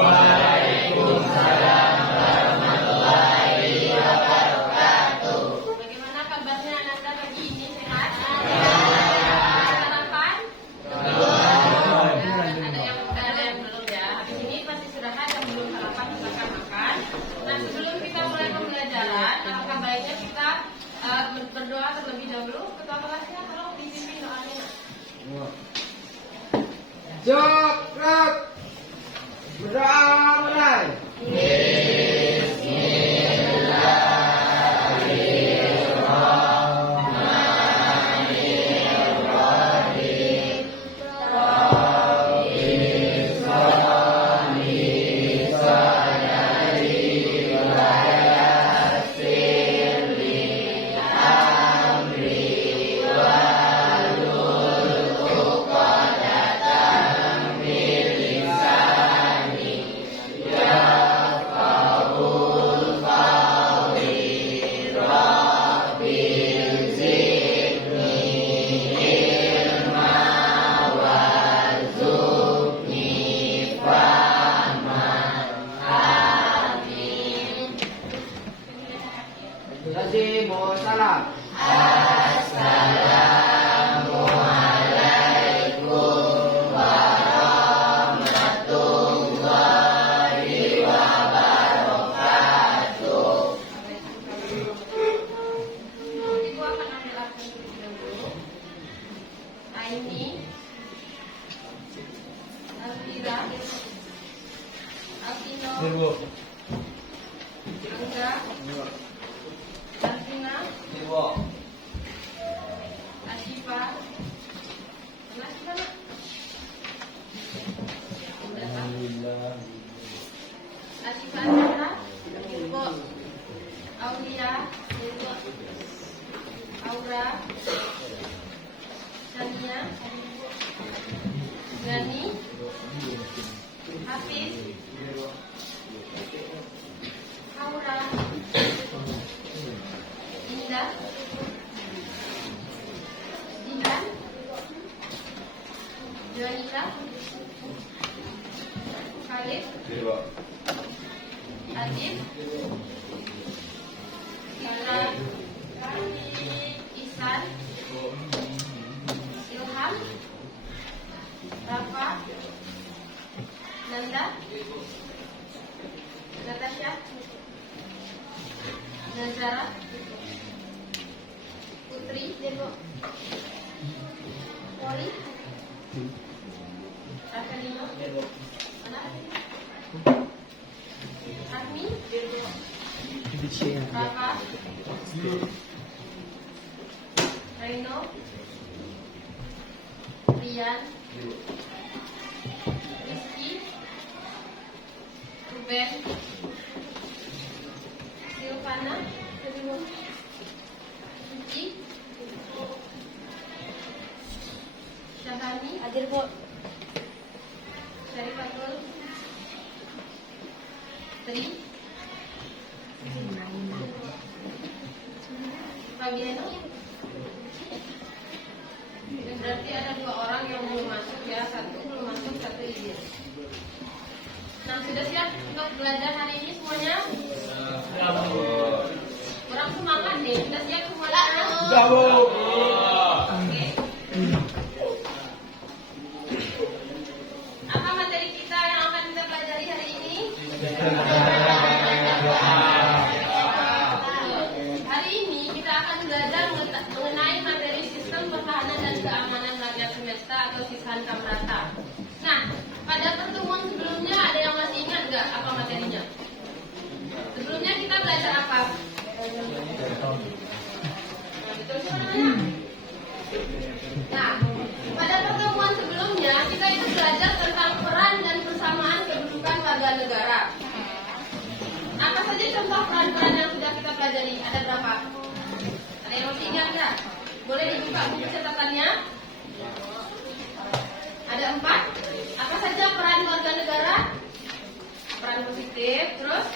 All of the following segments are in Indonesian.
Waalaikumsalam warahmatullahi wabarakatuh. Bagaimana kabarnya Anda pagi ini, sehat? Sarapan? Ada yang belum ya. Habis ini pasti sudah ada yang belum sarapan, silakan makan. Nah, sebelum kita mulai pembelajaran, alangkah baiknya kita berdoa terlebih dahulu. Ketua kelasnya tolong dipimpin doanya. Jokrak berdoa mulai. Salam. Assalamualaikum warahmatullahi wabarakatuh. Ibu akan ambil absen terlebih dahulu. Aini, Alvira, Alvino, Angga, Alvina, Ashifa, Ashifa, Ashifa, Ibu, Aulia, Aura, Shania, Gani, Hafiz, Aura, Indah, Dilan, Joanita, Khalid, Adib, Ilan, Ihsan, Ilham, Rafa, Nanda, Natasha, Nazara, Putri, Poli, Rakanino, Agni, Raka, Reno, Rian, Rizky, Ruben, Silvana, Suci, Syahani, hadir Bu, Syarifatul, Tri, Fabiano. Berarti ada 2 orang yang belum masuk ya, 1 belum masuk, 1 izin. Nah, sudah siap untuk belajar hari ini semuanya? Kurang semangat nih, sudah siap semuanya? Sudah, Bu. Oke. Apa materi kita yang akan kita pelajari hari ini? Hari ini kita akan belajar mengenai materi sistem pertahanan dan keamanan rakyat semesta atau Sishan Kamrata. Nah, pada pertemuan sebelumnya ada yang masih ingat nggak apa materinya? Sebelumnya kita belajar apa? Betul sebenarnya. Nah, pada pertemuan sebelumnya kita itu belajar tentang peran dan persamaan kedudukan warga negara. Apa saja contoh peran-peran yang sudah kita pelajari? Ada berapa? Ada yang masih ingat nggak? Boleh dibuka buku catatannya. Ada 4. Apa saja peran warga negara? Peran positif, terus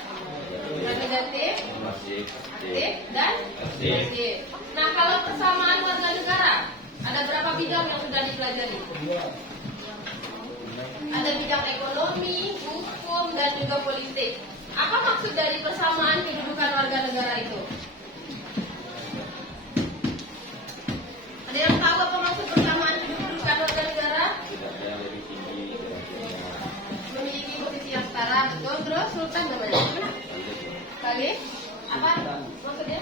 peran negatif, aktif, dan pasif. Nah, kalau persamaan warga negara, ada berapa bidang yang sudah dipelajari? Ada bidang ekonomi, hukum, hukum, dan juga politik. Apa maksud dari persamaan kedudukan warga negara itu? Ada yang tahu apa maksud persamaan kedudukan warga negara? Memiliki posisi yang setara, betul. Terus sultan namanya mana? Khalif? Apa maksudnya?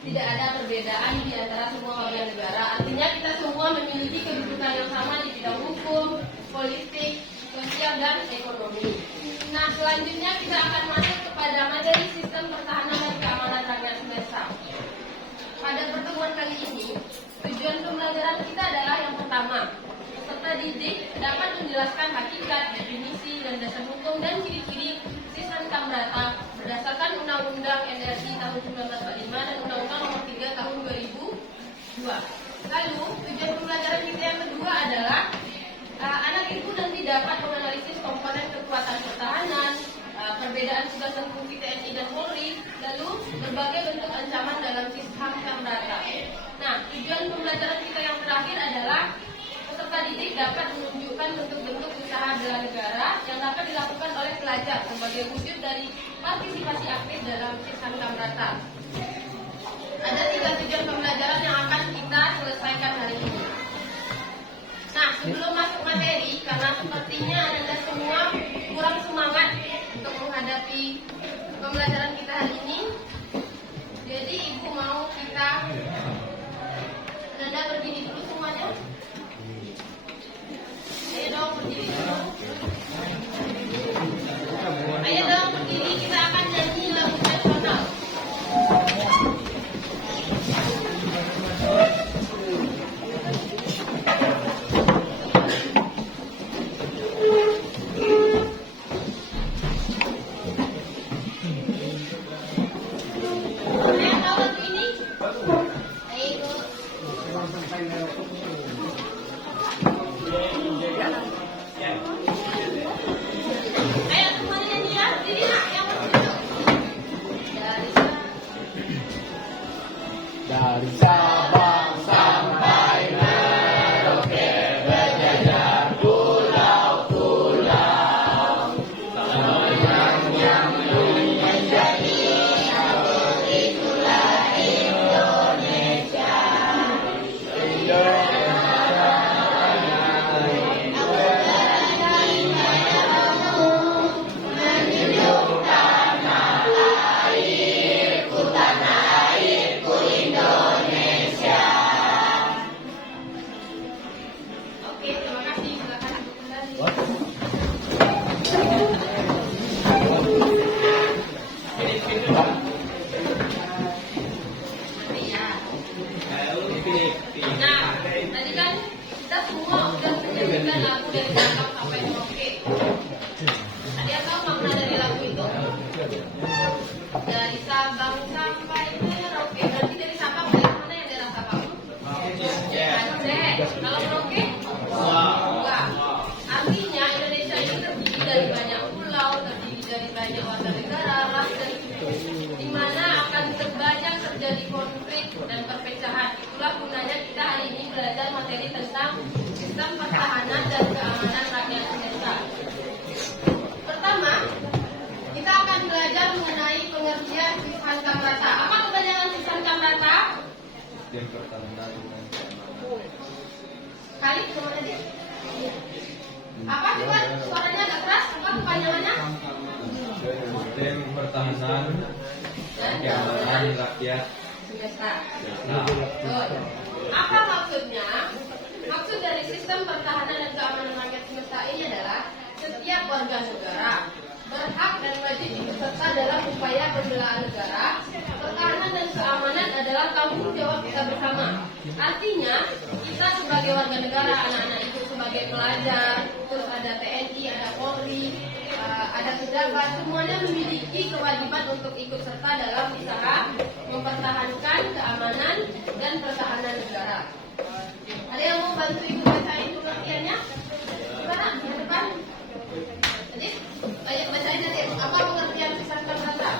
Tidak ada perbedaan di antara semua warga negara. Artinya kita semua memiliki kedudukan yang sama di bidang hukum, politik, sosial, dan ekonomi. Nah, selanjutnya kita akan masuk kepada materi sistem pertahanan dan keamanan rakyat semesta. Pada pertemuan kali ini, tujuan pembelajaran kita adalah yang pertama, peserta didik dapat menjelaskan hakikat, definisi, dan dasar hukum dan ciri-ciri sistem Kambrata berdasarkan Undang-Undang Energi tahun 1945 dan Undang-Undang Nomor 3 tahun 2002. Lalu, tujuan pembelajaran kita yang kedua adalah anak ibu nanti dapat menganalisis komponen kekuatan pertahanan, perbedaan tugas dan fungsi TNI dan Polri, lalu berbagai bentuk ancaman dalam sistem Kambrata. Nah, tujuan pembelajaran kita yang terakhir adalah peserta didik dapat menunjukkan bentuk-bentuk usaha bela negara yang dapat dilakukan oleh pelajar sebagai wujud dari partisipasi aktif dalam sistem Kambrata. Ada 3 tujuan pembelajaran yang akan kita selesaikan hari ini. Nah, sebelum masuk materi, karena sepertinya Anda semua kurang semangat untuk menghadapi pembelajaran kita hari ini, jadi Ibu mau kita Anda berdiri dulu semuanya. Ayo dong berdiri dulu. Ayo dong berdiri, kita akan nyanyi lagu nasional. Dari Sabang sampai Merauke berjajar pulau-pulau, semuanya menjadi itulah Indonesia. Oke, terima kasih. Silakan duduk kembali. Iya. Nah, tadi kan kita semua udah menyanyikan lagu dari Sabang sampai Merauke. Ada yang tahu makna dari lagu itu? Dari Sabang sampai Merauke. Berarti dari Sabang, dari mana yang daerah Sabang? Aceh. Kalau Merauke? Enggak. Artinya Indonesia ini terdiri dari banyak pulau, terdiri dari banyak warga negara, ras dan suku, di mana akan banyak terjadi konflik dan perpecahan. Itulah gunanya kita hari ini belajar materi tentang sistem pertahanan dan keamanan rakyat Indonesia. Pertama, kita akan belajar mengenai pengertian sistem Kambrata. Apa kepanjangan sistem Kambrata? Yang pertama dengan Kali kemana dia? Apa coba suaranya agak keras? Apa kepanjangannya? Sistem pertahanan dan keamanan rakyat Semesta. Nah, Betul. Apa maksudnya? Maksud dari sistem pertahanan dan keamanan rakyat semesta ini adalah setiap warga negara berhak dan wajib ikut serta dalam upaya pembelaan negara. Pertahanan dan keamanan adalah tanggung jawab kita bersama. Artinya, kita sebagai warga negara, anak-anak itu sebagai pelajar, terus ada TNI, ada Polri, ada pejabat, semuanya memiliki kewajiban untuk ikut serta dalam usaha mempertahankan keamanan dan pertahanan negara. Ada yang mau bantu ibu bacain pengertiannya? Gimana? Di depan. Jadi, ayo bacain nanti. Apa pengertian sistem Kambrata?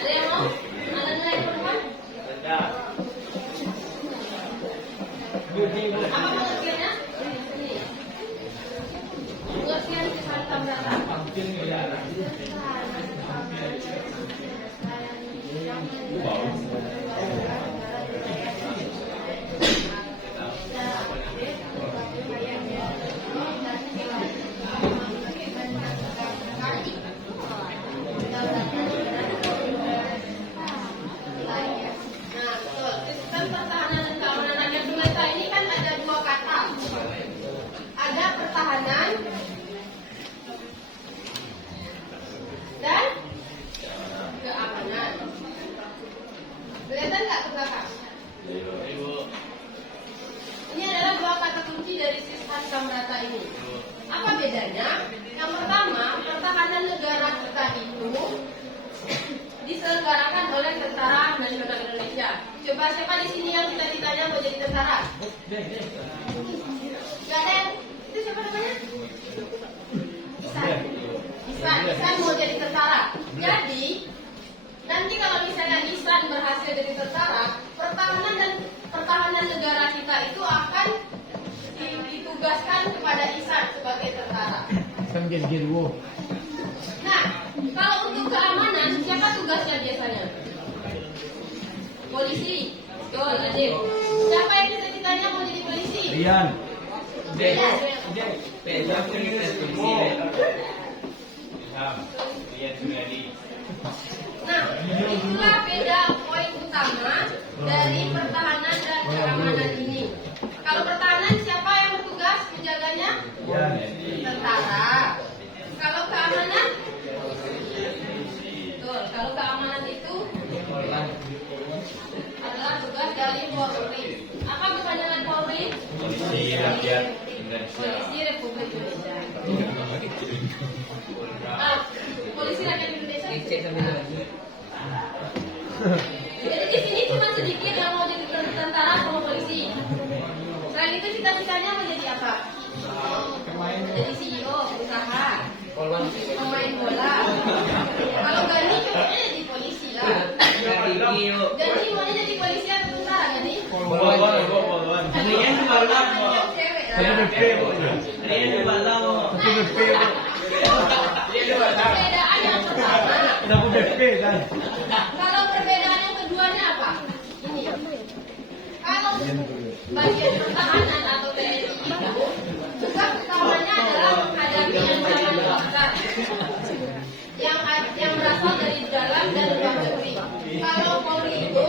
Ada yang mau? Ada yang perempuan? Apa pengertiannya? Ini. diselenggarakan oleh Tentara Nasional Indonesia. Coba siapa di sini yang cita-citanya mau jadi tentara? Gak ada yang, itu siapa namanya? Isan mau jadi tentara. Jadi nanti kalau misalnya Isan berhasil jadi tentara, pertahanan negara kita itu akan ditugaskan kepada Isan sebagai tentara. Nah, kalau untuk keamanan, siapa tugasnya biasanya? Polisi. Betul, Najib. Siapa yang cita-citanya mau jadi polisi? Rian. Nah, itulah beda poin utama dari pertahanan dan keamanan ini. Kalau pertahanan, siapa yang bertugas menjaganya? Tentara. Kalau keamanan? Betul, kalau keamanan itu adalah tugas dari Polri. Apa kepanjangan Polri? Polisi Rakyat Indonesia. Polisi Republik Indonesia. Polisi Rakyat Indonesia. Jadi di sini cuma sedikit yang mau jadi tentara sama polisi. Selain itu cita-citanya mau jadi apa? Jadi CEO usaha, pemain bola. Kalau Gani cocoknya jadi polisi lah. Gani maunya jadi polisi atau tentara Gani? Poluan. Yang cewek lah. Perbedaan yang pertama. Kalau perbedaan yang keduanya apa? Ini. Kalau bagian pertahanan atau TNI itu tugas utamanya adalah menghadapi ancaman besar yang berasal dari dalam dan luar negeri. Kalau Polri itu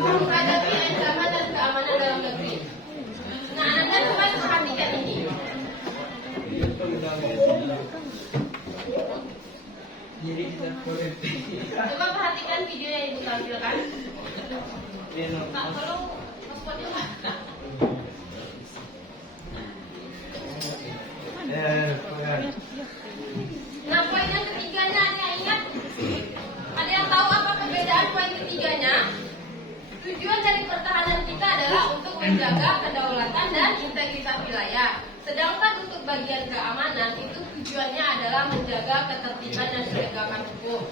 menghadapi ancaman dan keamanan dalam negeri. Nah, Anda coba perhatikan ini. Coba perhatikan video yang Ibu tampilkan. Pak, tolong spotnya Pak. Nah, poin yang ketiganya hanya ingat. Ada yang tahu apa perbedaan poin ketiganya? Tujuan dari pertahanan kita adalah untuk menjaga kedaulatan dan integritas wilayah. Sedangkan untuk bagian keamanan itu tujuannya adalah menjaga ketertiban dan penegakan hukum.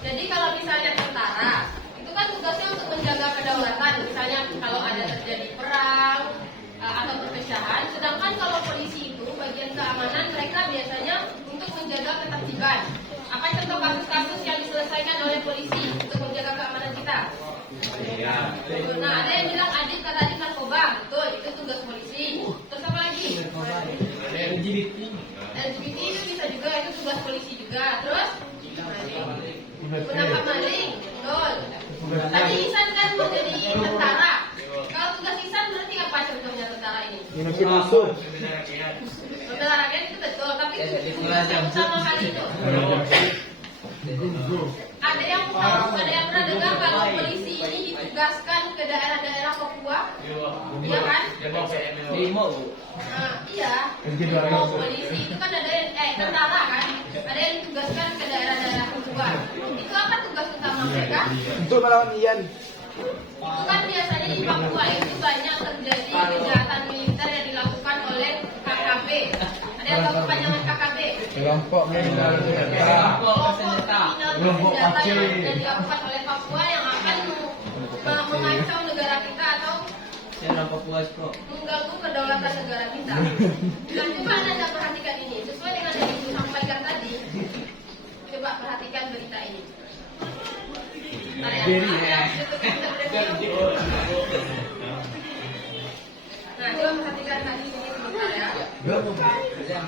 Jadi kalau misalnya tentara, itu kan tugasnya untuk menjaga kedaulatan. Misalnya kalau ada terjadi perang atau perpecahan. Sedangkan kalau polisi itu bagian keamanan mereka biasanya untuk menjaga ketertiban. Apa contoh kasus-kasus yang diselesaikan oleh polisi untuk menjaga keamanan kita? Nah, ada yang bilang Adit kata Adit narkoba, betul, itu tugas polisi. Terus apa lagi? LGBT itu bisa juga, itu tugas polisi juga. Terus penangkap maling, betul. Tadi Isan kan mau jadi tentara. Kalau tugas Isan berarti apa contohnya tentara ini? Membela rakyat itu betul, tapi tugas yang utama kali itu. Ada yang tahu, ada yang pernah dengar kalau polisi ini ditugaskan ke daerah-daerah Papua? Iya kan? Iya. Mau polisi itu kan ada yang tentara kan? Ada yang ditugaskan ke daerah-daerah Papua. Itu apa tugas utama mereka? Untuk melawan Ian. Itu kan biasanya di Papua itu banyak terjadi kejahatan militer yang dilakukan oleh KKB. Ada yang tahu kepanjangan KKB? Kelompok kriminal senjata yang dilakukan oleh Papua yang akan mengancam negara kita atau mengganggu kedaulatan negara kita. Dan coba Anda perhatikan ini, sesuai dengan yang Ibu sampaikan tadi. Coba perhatikan berita ini. Nah, coba perhatikan tadi ini sebentar ya. Nah, coba perhatikan.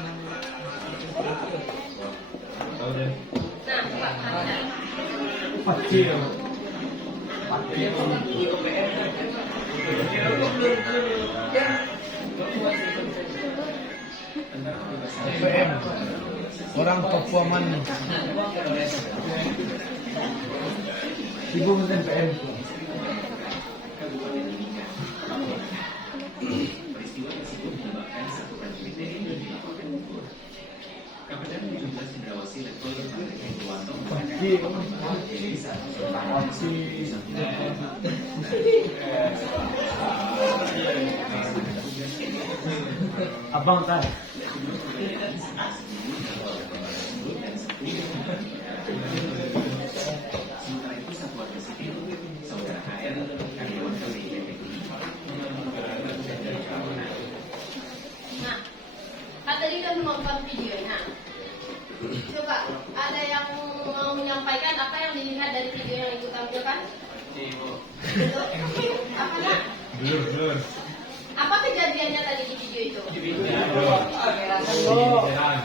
PM. Orang Papua mana? Ibu mungkin PM. Abang kan. Nah, kan tadi kan nonton videonya. Coba ada yang mau menyampaikan apa yang dilihat dari video yang ibu tampilkan? Betul. Apa nak? Blur. Apa kejadiannya tadi di video itu?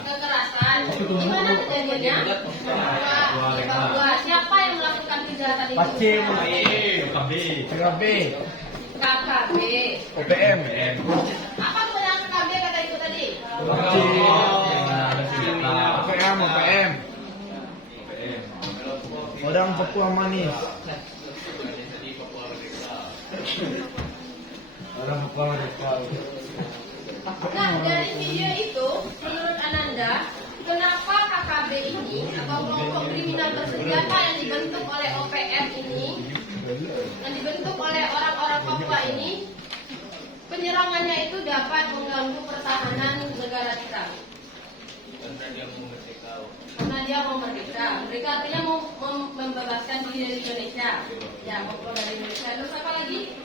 Kekerasan. Gimana kejadiannya? Bahwa siapa yang melakukan kejahatan itu? Pacim. PKB. KKB. OPM. Apa kebenaran KKB kata itu tadi? OPM. Orang Papua manis. Orang Papua mereka. Nah, dari video itu, menurut Ananda, kenapa KKB ini atau kelompok kriminal bersenjata yang dibentuk oleh OPM ini, yang dibentuk oleh orang-orang Papua ini, penyerangannya itu dapat mengganggu pertahanan negara kita? Karena dia mau merdeka. Mereka artinya mau membebaskan diri dari Indonesia. Ya, mau keluar dari Indonesia. Terus apa lagi?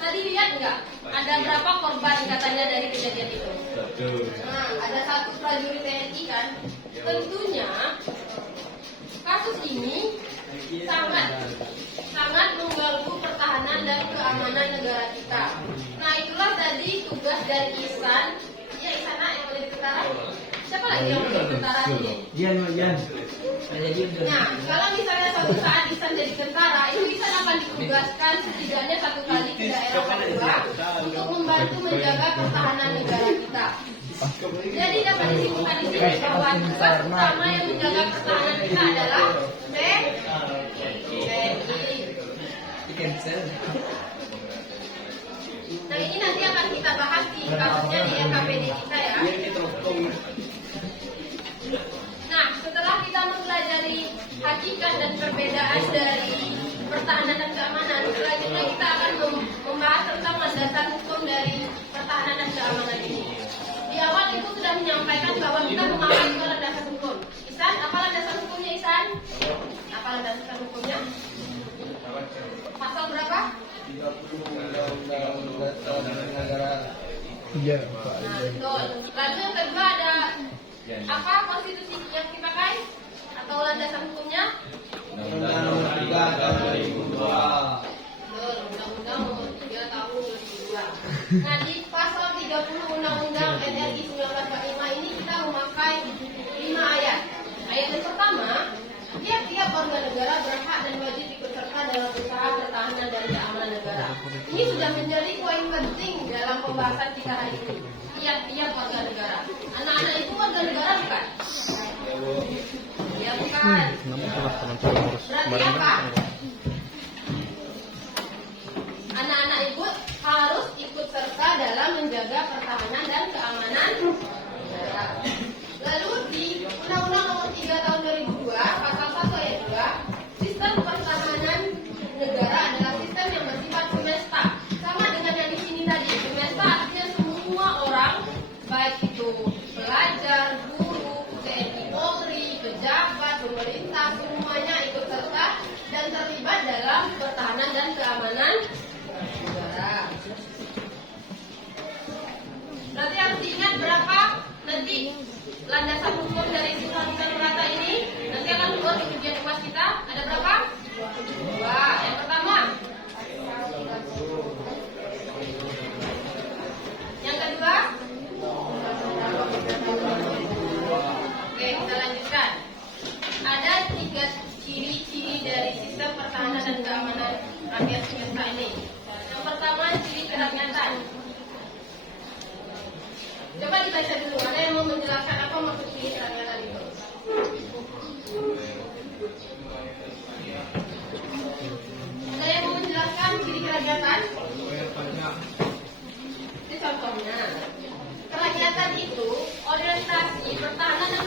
Tadi lihat nggak? Ada berapa korban katanya dari kejadian itu? Nah, ada satu prajurit TNI kan? Tentunya kasus ini sangat mengganggu pertahanan dan keamanan negara kita. Nah, itulah tadi tugas dari Ihsan. Ya, Ihsan yang ada di tentara. Siapa lagi yang ada di tentara sini? Yan. Nah, kalau misalnya suatu saat Ihsan jadi tentara, itu Ihsan akan ditugaskan setidaknya 1 kali ke daerah Papua untuk membantu menjaga pertahanan negara kita. Jadi dapat disimpulkan di sini bahwa tugas utama yang menjaga pertahanan kita adalah TNI. Nah, ini nanti akan kita bahas di kasusnya di RKPD kita ya. Nah, setelah kita mempelajari hakikat dan perbedaan dari pertahanan dan keamanan, selanjutnya kita akan membahas tentang landasan hukum dari pertahanan dan keamanan ini. Di awal itu sudah menyampaikan bahwa kita memahami landasan hukum. Ihsan, apa landasan hukumnya Ihsan? Apa landasan hukumnya? Pasal berapa? Iya. Nah, betul. Lalu yang kedua ada apa konstitusi yang dipakai atau landasan hukumnya? Undang-Undang 3 tahun 2002. Betul, Undang-Undang Nomor 3 Tahun 2002. Nah, di pasal 30 Undang-Undang RI 1945 ini kita memakai 5 ayat. Ayat yang pertama, tiap-tiap warga negara berhak dan wajib ikut serta dalam usaha pertahanan dan keamanan negara. Ini sudah menjadi poin penting dalam pembahasan kita hari ini. Tiap-tiap warga negara. Anak-anak itu warga negara bukan? Ya bukan. Berarti apa? Anak-anak ibu harus ikut serta dalam menjaga pertahanan dan keamanan negara. Lalu di Undang-Undang Nomor 3 Tahun 2002, Pasal 1 Ayat 2, sistem pertahanan negara adalah sistem yang bersifat semesta. Sama dengan yang di sini tadi. Semesta artinya semua orang, baik itu pelajar, guru, TNI Polri, pejabat, pemerintah, semuanya ikut serta dan terlibat dalam pertahanan dan keamanan negara. Berarti harus diingat berapa nanti landasan hukum dari Undang-Undang Perdata ini nanti akan keluar di ujian UAS kita. Ada berapa? 2. Yang pertama. Yang kedua. Oke, kita lanjutkan. Ada 3 ciri-ciri dari sistem pertahanan dan keamanan rakyat semesta ini. Yang pertama, ciri kerakyatan. Coba dibaca dulu, ada yang mau menjelaskan apa maksud ciri kerakyatan itu? Ada yang mau menjelaskan ciri kerakyatan? Ini contohnya. Kerakyatan itu orientasi pertahanan dan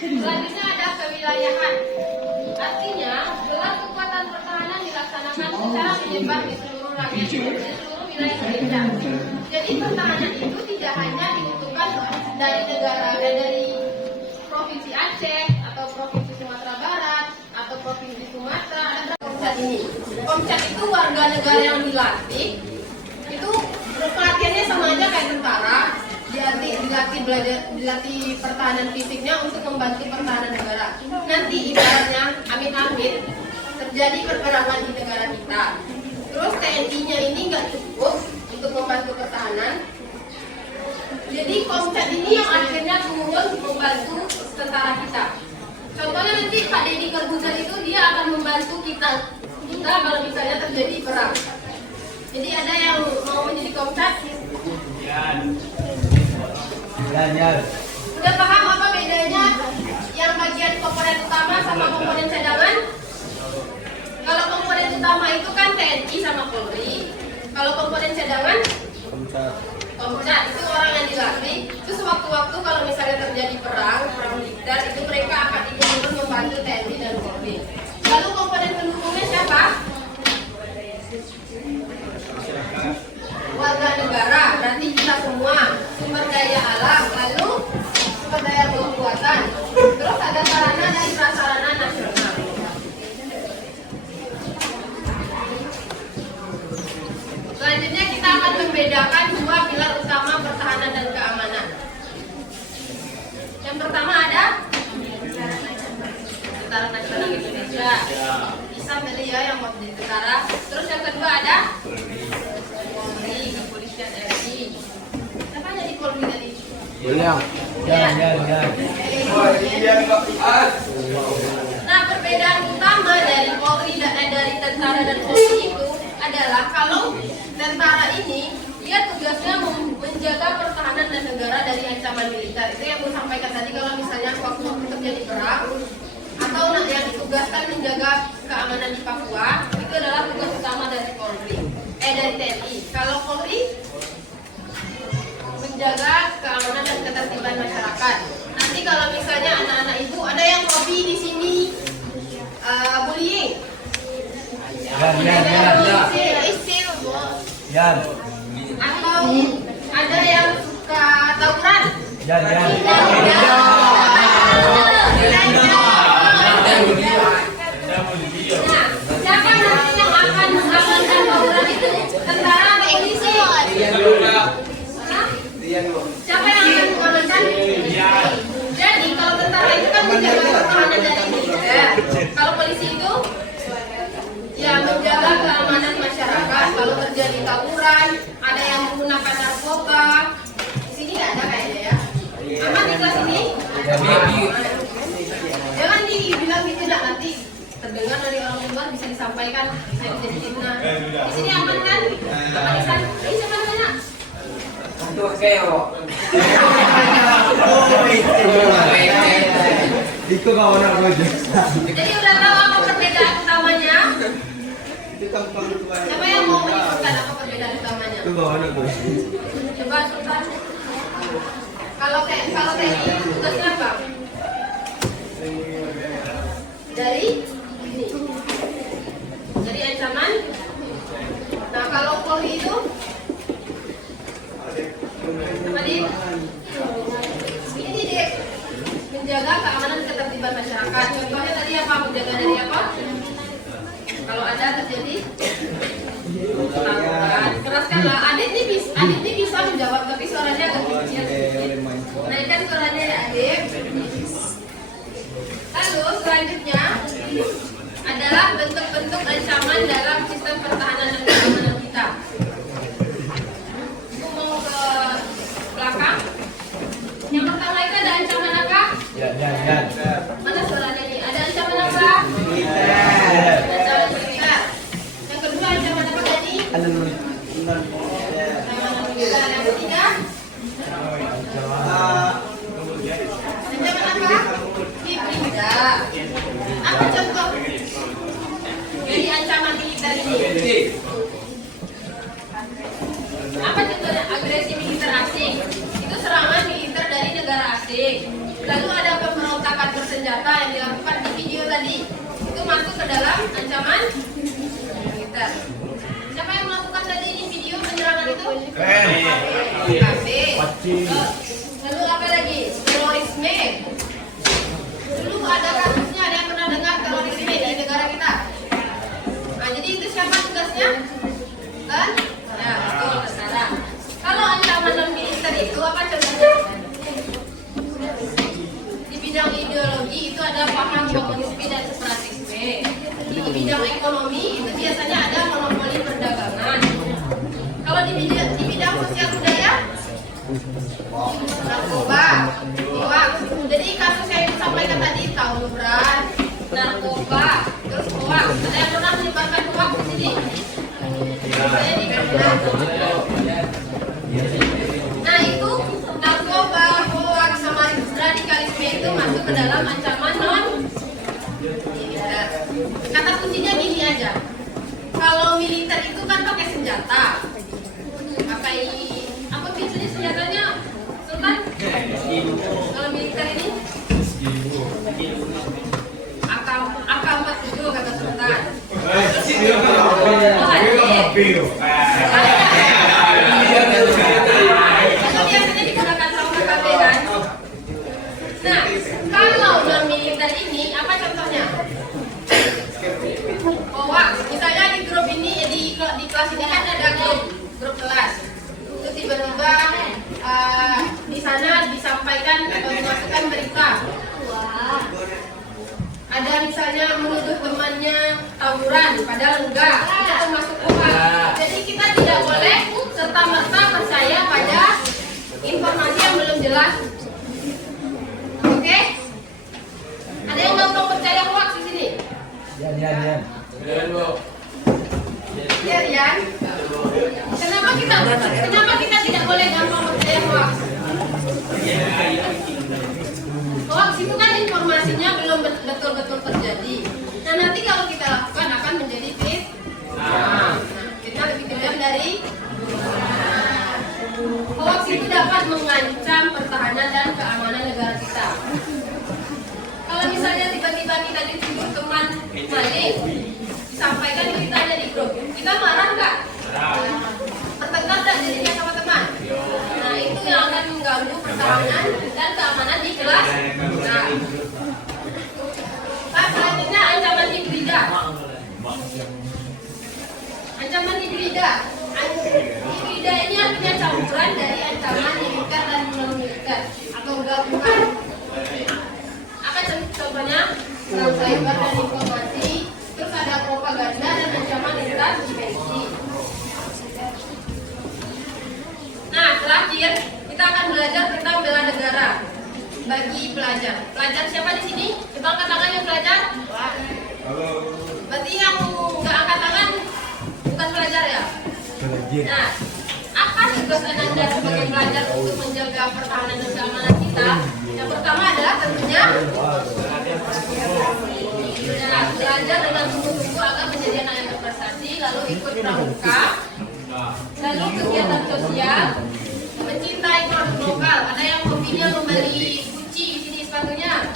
Selanjutnya ada kewilayahan. Artinya, gelar kekuatan pertahanan dilaksanakan secara menyebar di seluruh rakyat di seluruh wilayah Indonesia. Jadi pertahanan itu tidak hanya dibutuhkan dari negara dari provinsi Aceh atau provinsi Sumatera Barat atau provinsi Sumatera. Ada Komcat ini. Komcat itu warga negara yang dilatih. Itu pelatihannya sama aja kayak tentara. Dilatih pertahanan fisiknya untuk membantu pertahanan negara. Nanti ibaratnya amit-amit terjadi perperangan di negara kita. Terus TNI-nya ini nggak cukup untuk membantu pertahanan. Jadi Komcat ini yang akhirnya turun membantu tentara kita. Contohnya nanti Pak Deddy Corbuzier itu dia akan membantu kita kalau misalnya terjadi perang. Jadi ada yang mau menjadi Komcat? Yan. Udah paham apa bedanya yang bagian komponen utama sama komponen cadangan? Kalau komponen utama itu kan TNI sama Polri. Kalau komponen cadangan? Komcat itu orang yang dilatih. Itu sewaktu-waktu kalau misalnya terjadi perang militer itu mereka akan ikut membantu TNI dan Polri. Lalu komponen pendukungnya siapa? Warga negara, berarti kita semua. Sumber daya alam, lalu sumber daya kekuatan. Terus ada sarana dan prasarana nasional. Selanjutnya kita akan membedakan dua pilar utama pertahanan dan keamanan. Yang pertama ada Tentara Nasional Indonesia. Bisa tadi ya yang mau jadi tentara. Terus yang kedua ada Polri, Kepolisian RI. Siapa jadi Polri tadi? Yan. Nah, perbedaan utama dari Polri dan dari tentara dan Polri itu adalah kalau tentara ini dia tugasnya menjaga pertahanan dan negara dari ancaman militer. Itu yang saya sampaikan tadi, kalau misalnya waktu terjadi perang atau yang ditugaskan menjaga keamanan di Papua, itu adalah tugas utama dari Polri, dari TNI. Kalau Polri menjaga keamanan dan ketertiban masyarakat. Nanti kalau misalnya anak-anak ibu ada yang hobi di sini bullying, Yan. atau ada yang suka tawuran. Yan. Nah, siapa nanti yang akan mengamankan tawuran itu? Tentara atau polisi? Siapa yang akan mengamankan? Jadi kalau tentara itu kan menjaga pertahanan dari militer. Kalau polisi itu ya menjaga keamanan masyarakat. Kalau terjadi tawuran, ada yang menggunakan narkoba. Di sini nggak ada kayaknya ya. Aman di kelas ini? Jangan dibilang gitu nak, nanti terdengar dari orang luar bisa disampaikan, bisa jadi fitnah. Di sini aman kan? Aman di sana. Ini siapa namanya? Iko kawan aku aja. Jadi udah tahu apa perbedaan utamanya? Siapa yang mau menyebutkan apa perbedaan utamanya? Itu kawan aku. Coba Sultan. Kalau TNI tugasnya apa? Dari ini. Dari ancaman. Nah kalau Polri itu tadi ini dia menjaga keamanan ketertiban masyarakat. Contohnya tadi apa? Menjaga dari apa? Kalau ada terjadi tawuran, keraskanlah. Adit ini bisa menjawab, tapi suaranya agak kecil. Naikkan suaranya ya Adit. Lalu selanjutnya adalah bentuk-bentuk ancaman dalam sistem pertahanan dan keamanan kita. Aku mau ke belakang. Yang pertama itu ada ancaman apa? Yan. Mana suaranya nih? Ada ancaman apa? Ancaman militer. Yang kedua ancaman apa tadi? Ancaman militer. Yang ketiga? Ancaman apa? Hibrida. Apa contoh? Jadi ancaman militer senjata yang dilakukan di video tadi itu masuk ke dalam ancaman militer. Siapa yang melakukan tadi di video penyerangan itu? KB. Lalu apa lagi? Terorisme. Dulu ada kasusnya, ada yang pernah dengar terorisme di negara kita? Nah, jadi itu siapa tugasnya? Kan? Ya, betul, tentara. Kalau ancaman non militer itu apa contohnya? Di bidang ideologi itu ada paham komunisme dan separatisme. Di bidang ekonomi itu biasanya ada monopoli perdagangan. Kalau di bidang sosial budaya, narkoba, hoax. Jadi kasus yang disampaikan tadi tawuran, narkoba, terus hoax. Ada yang pernah menyebarkan hoax di sini? Saya di Nah itu narkoba, hoax sama radikalisme itu masuk ke dalam ancaman non militer. Kata kuncinya gini aja. Kalau militer itu kan pakai senjata, pakai apa biasanya senjatanya, Sultan? Kalau militer ini AK-47 kata Sultan. Itu biasanya digunakan sama KKP kan? Nah, kalau non militer ini apa contohnya? Hoax. Misalnya di grup ini di kelas ini kan ada grup kelas. Itu tiba-tiba di sana disampaikan atau dimasukkan berita. Ada misalnya menuduh temannya tawuran, padahal enggak. Itu termasuk hoax. Jadi kita tidak boleh serta-merta percaya pada informasi yang belum jelas. Oke? Ada yang nggak mau percaya hoax di sini? Yan. Ya, Rian. Kenapa kita tidak boleh gampang percaya hoax? Hoax itu kan informasinya belum betul-betul terjadi. Nah, nanti kalau kita lakukan akan menjadi fitnah. Kita lebih kejam dari hoax itu dapat mengancam pertahanan dan keamanan negara kita. Kalau misalnya tiba-tiba kita dituduh teman maling, disampaikan beritanya di grup, kita marah nggak? Bertengkar nggak jadinya sama teman? Nah, itu yang akan mengganggu pertahanan dan keamanan di kelas. Nah, selanjutnya ancaman hibrida. Ancaman hibrida. Hibrida ini artinya campuran dari ancaman militer dan non militer atau gabungan. Apa contohnya? Perang cyber dan informasi, terus ada propaganda dan ancaman lintas dimensi. Nah, terakhir kita akan belajar tentang bela negara bagi pelajar. Pelajar siapa di sini? Coba angkat tangan yang pelajar. Berarti yang nggak angkat tangan bukan pelajar ya? Nah, apa tugas Ananda sebagai pelajar untuk menjaga pertahanan dan keamanan kita? Yang pertama adalah tentunya belajar dengan sungguh-sungguh agar menjadi anak yang berprestasi, lalu ikut pramuka, lalu kegiatan sosial, mencintai produk lokal. Ada yang hobinya membeli Gucci di sini sepatunya.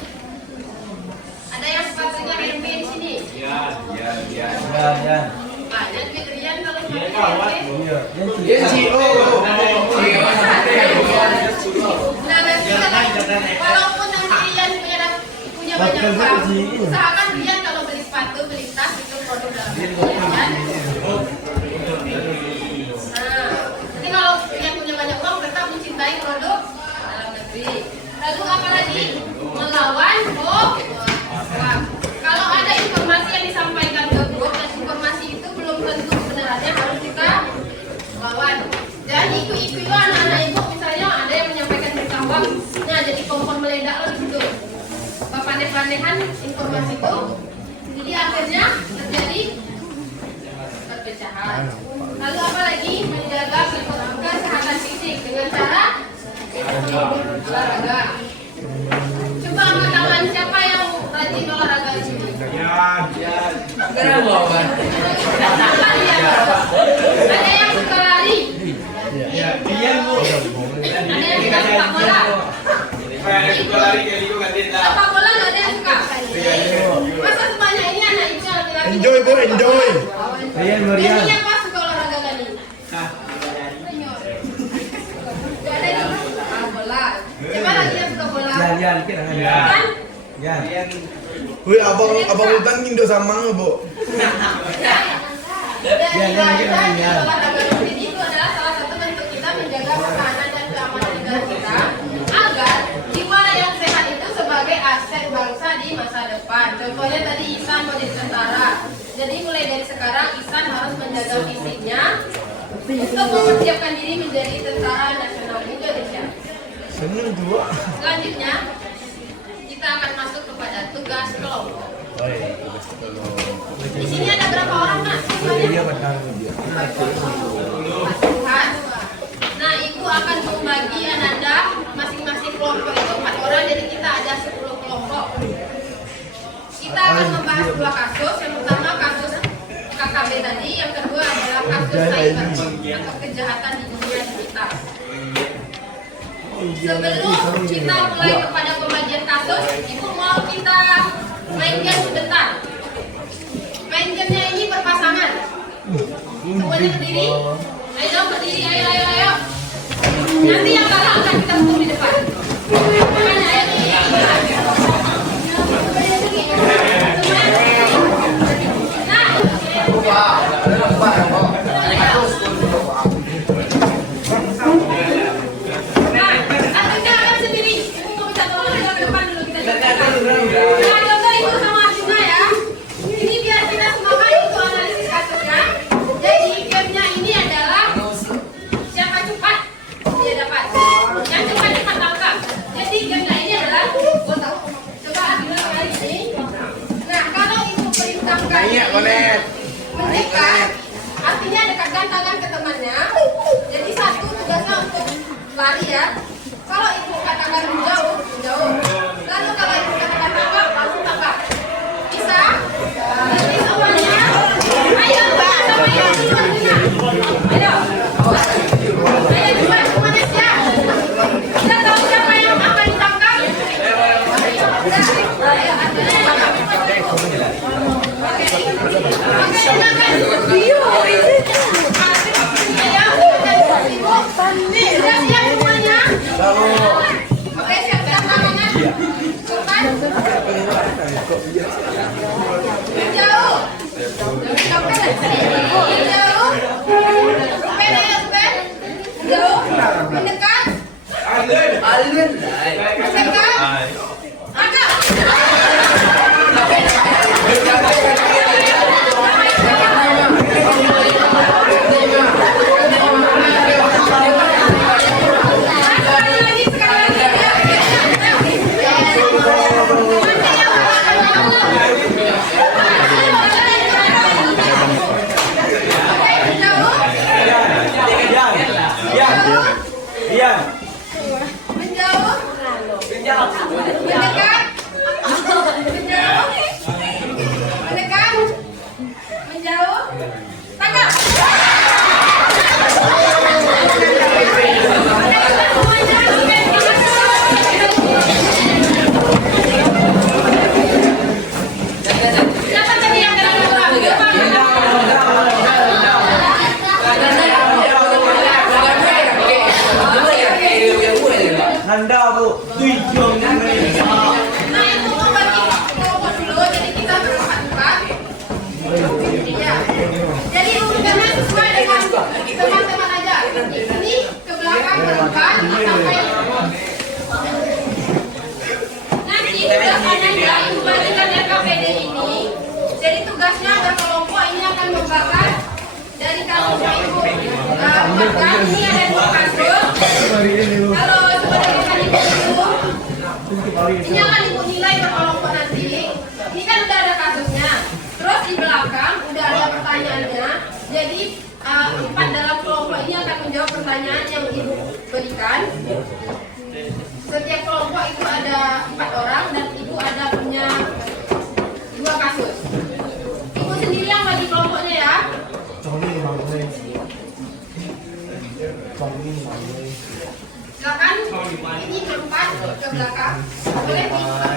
Ada yang sepatunya RB di sini. Yan. Nah, dan Fitrian kalau Iya. Nah, nanti walaupun nanti Rian punya banyak uang, usahakan Rian kalau beli sepatu, beli tas itu produk dalam negeri kan? Nah, nanti kalau Rian punya banyak uang tetap mencintai produk dalam negeri. Lalu apa lagi? Melawan hoax. Kalau ada informasi yang disampaikan ke grup dan informasi itu belum tentu kebenarannya, harus kita lawan. Dan ikut anak-anak ibu misalnya ada yang menyampaikan berita hoax, nah jadi kompor meledak lah gitu. Panen-panehan informasi itu, jadi akhirnya terjadi perpecahan. Lalu apa lagi? Menjaga kesehatan fisik dengan cara olahraga. Coba angkat tangan siapa yang rajin olahraga di sini? Ada yang suka lari? Ada yang suka sepak bola? Sepak bola nggak ada yang suka Enjoy bu, enjoy. Rian, Rian. Ini apa suka olahraga tadi? Gak ada nih. Bola. Siapa lagi yang suka bola? Yan, kita kan. Kan? Yan. Wih, abang Utan Indo sama nggak bu? Olahraga rutin itu adalah salah satu bentuk kita menjaga pertahanan dan keamanan negara kita agar jiwa yang sehat itu sebagai aset bangsa di masa depan. Contohnya tadi Ihsan mau jadi tentara. Jadi mulai dari sekarang Ihsan harus menjaga fisiknya untuk mempersiapkan diri menjadi tentara nasional Indonesia. Seneng juga. Selanjutnya kita akan masuk kepada tugas kelompok. Oh iya. Di sini ada berapa orang, Mas? Dia benar dia. Pasukan. Nah, Ibu akan membagi Ananda masing-masing kelompok itu 4 orang, jadi kita ada 10 kelompok. Kita akan membahas 2 kasus. Yang pertama kasus KKB tadi, yang kedua adalah kasus cyber atau kejahatan di dunia digital. Sebelum kita mulai kepada pembagian kasus, Ibu mau kita main game sebentar. Main gamenya ini berpasangan. Semuanya berdiri. Ayo berdiri, ayo. Nanti yang kalah akan kita hukum di depan. Semuanya ayo artinya akan sendiri. Ibu mau minta tolong ke depan dulu kita. Nah, contoh Ibu sama Arjuna ya. Ini biar kita semangat untuk analisis kasusnya. Jadi gamenya ini adalah siapa cepat dia dapat. Yang cepat tangkap. Jadi gamenya ini adalah coba Arjuna kali ini. Nah, kalau Ibu perintahkan mendekat, artinya dekatkan tangan ke temannya. Jadi satu tugasnya untuk lari ya. Kalau Ibu katakan menjauh. Lalu kalau Ibu katakan tangkap, langsung tangkap. Bisa? Jadi semuanya. Ayo Mbak, sama Ibu dulu Arjuna. Ayo. Ayo coba semuanya siap. Kita tahu siapa yang akan ditangkap? Ayo Arjuna yang tangkap. Oke, silakan. Ayo, Nih, sudah siap semuanya? Oke, siap-siap tangannya. Sultan. Menjauh. Menjauh. Ruben, ayo Ruben. Menjauh. Mendekat. Mendekat. Angkat. Rian. Menjauh. Mendekat. Menjauh. Mendekat. Menjauh. Tangkap. Siapa tadi yang Nanda bu, tujuh namanya. Nah itu mau bagi kelompok dulu, jadi kita berempat-empat. Iya. Jadi urutannya sesuai dengan teman-teman aja. Ini ke belakang berempat sampai. Nanti tugasnya Ibu bagikan RKPD ini. Jadi tugasnya berkelompok ini akan membakar dari kasusnya Ibu. Bahkan ini ada 2 kasus. Halo, sebenarnya Ibu dulu. Ini akan Ibu nilai berkelompok nanti. Ini kan udah ada kasusnya. Terus di belakang udah ada pertanyaannya. Jadi 4 dalam kelompok ini akan menjawab pertanyaan yang Ibu berikan. Setiap kelompok itu ada 4 orang dan Ibu ada punya 2 kasus. Ibu sendiri yang bagi kelompoknya ya. Silakan. Ini berempat ke belakang. Boleh di mana?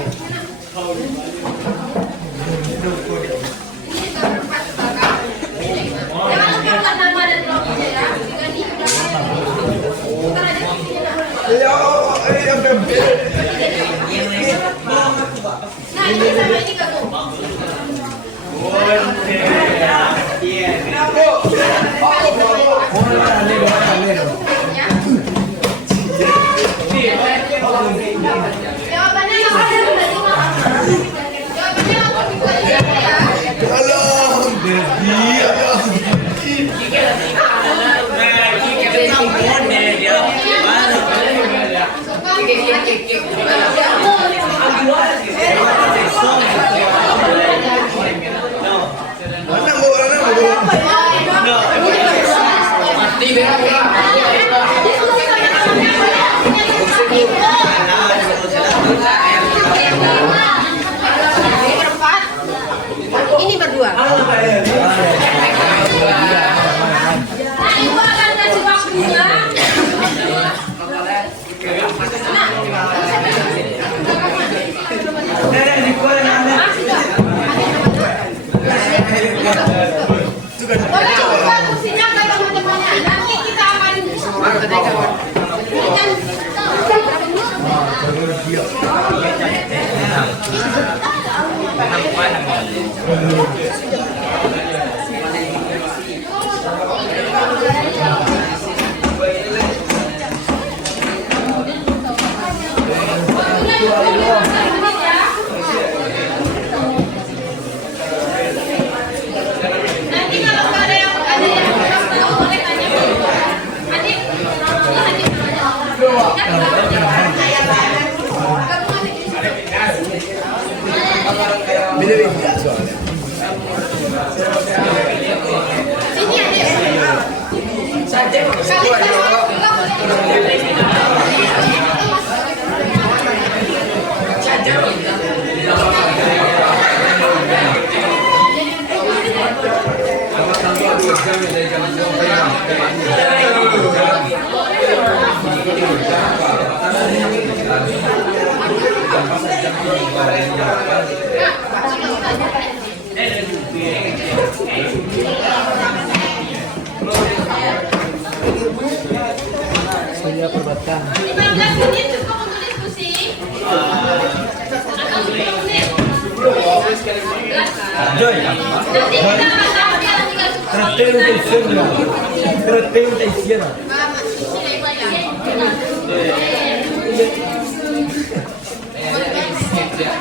Ini berempat. ini sama ini kamu. Jawabannya nggak ada berarti mah. Jawabannya lapor di gua aja ya. Alah, Dedi, alah. Lanang bawa, lanang bawa. Ini berdua. Nah, ibu akan kasih waktunya. Boleh ubah kursinya ke teman-temannya. Nanti kita akan berikan. Nanti kalau nggak ada yang tahu boleh tanya ke ibu. Adik, Beda-beda soalnya. sini adik. Saya perbuatan. 15 menit cukup untuk diskusi. Atau 10 menit. Joy. Nanti kita akan dapat yang tinggal Tratei de cena. Tratei de cena.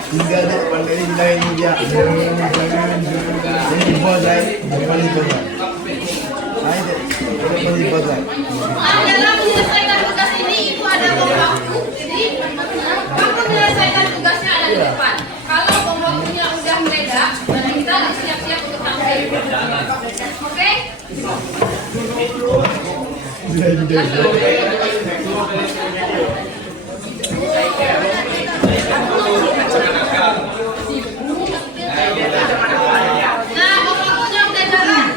Tinggal ada pandai lain dia. Ini buat lain, paling banyak. Ayo, paling banyak. Dalam menyelesaikan tugas ini, ibu ada bom waktu. Jadi, kamu menyelesaikan tugasnya ada di depan. Kalau bom waktunya udah meledak, berarti kita harus siap-siap untuk tampil. Oke? Nah, bom waktunya udah jalan.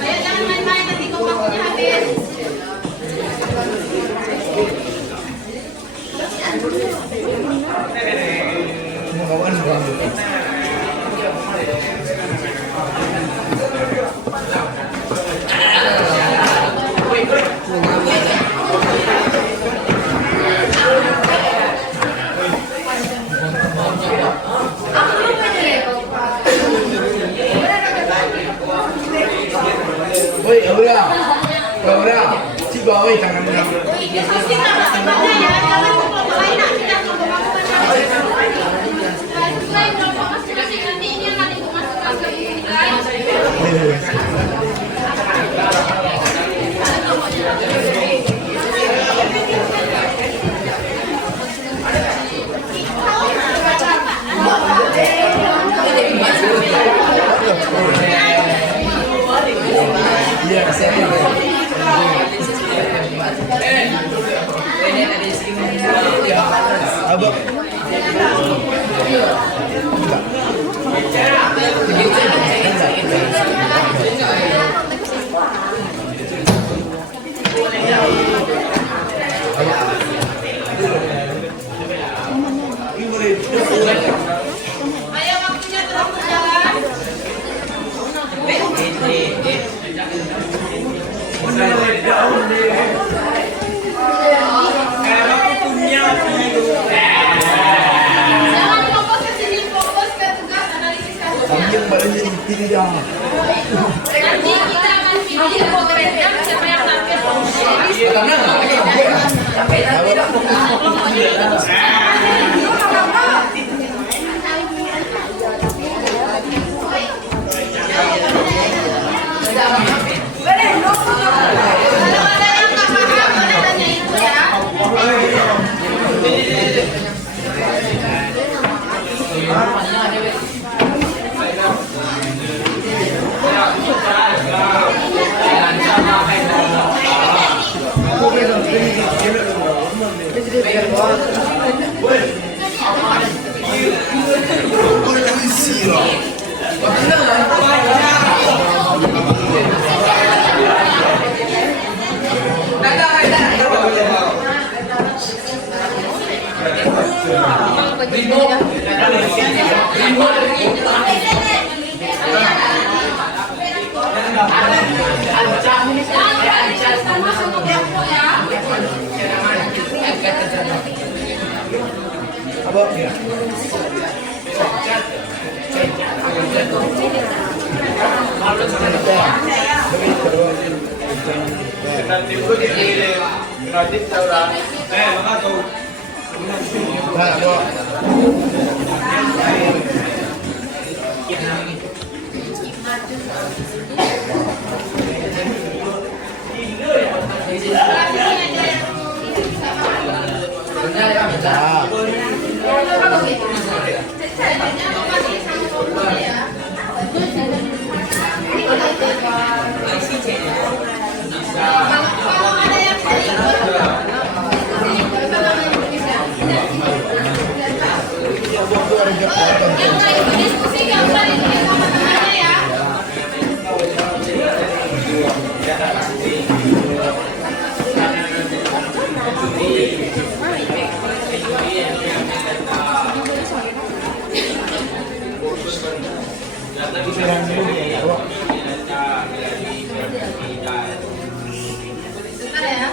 Ayo jangan main-main nanti bom waktunya habis. Kawan banget. Woi, Aura. Aura, si bawa tangan kamu. Diskusi sama temannya ya, jangan kelompok lain kita kelompok sesuai kelompok masing-masing nanti ini akan ibu masukkan ke buku lain. Iya, saya. Abang. Jangan fokus ke sini, fokus ke tugas analisis kasusnya. Ambil badannya ini dah. Nanti kita akan pilih konkretnya siapa yang tampil. Kalau ada yang nggak paham, boleh tanya ibu ya. Sama sama kelompok ya. Apa? Ya. Nah, Bo. Kalau ada yang yang nggak ikut diskusi nggak usah diskusi sama temannya ya. Bentar ya.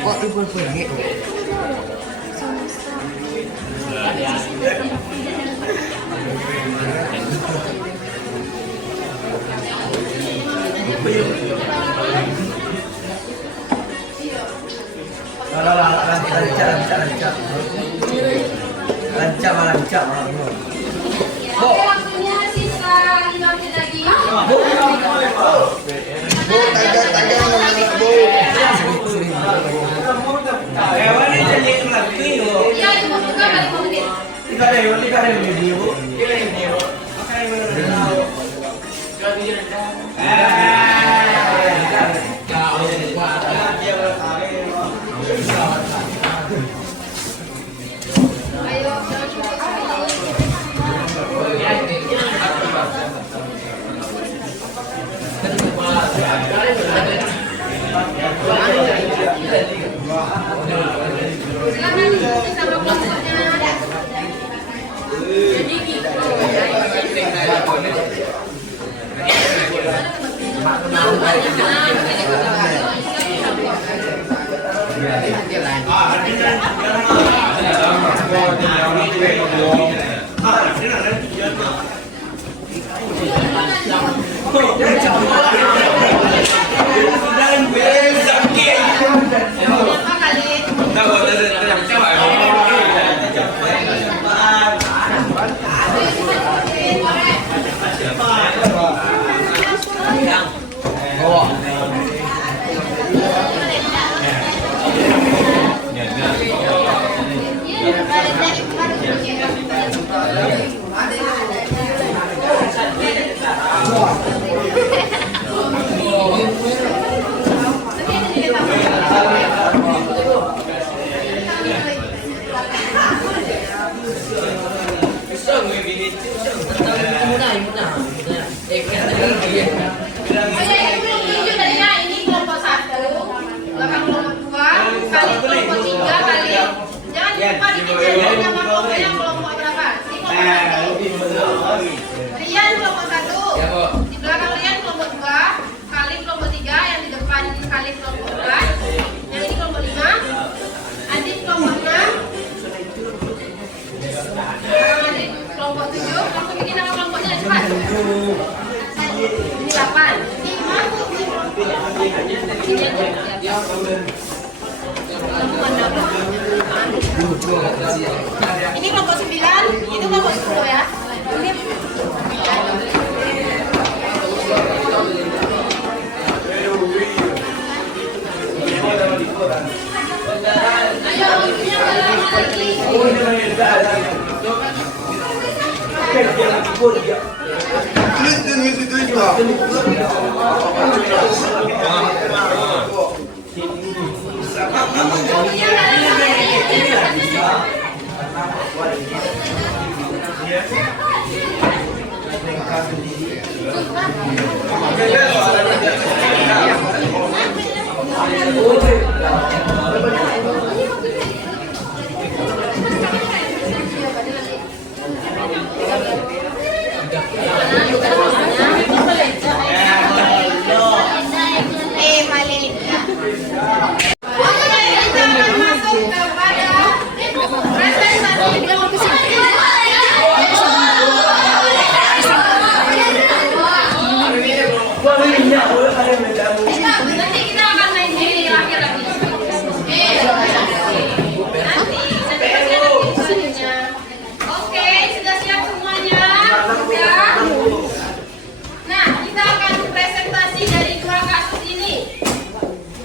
Kok ibu pergi? Lancar. Oke, waktunya sisa 5 menit lagi. Bu, tanya-tanya Bu. Iya, ibu juga kali 5 menit. Ayo, silakan diskusi sama kelompoknya. Jadi gitu. Berapa kali? Ini kelompok 9, itu kelompok 10 ya. Ini 9. Ayo, punya pengalaman lagi. Nanti kita akan main ini akhir lagi. Oke, sudah siap semuanya? Sudah? Nah, kita akan presentasi dari 2 kasus ini.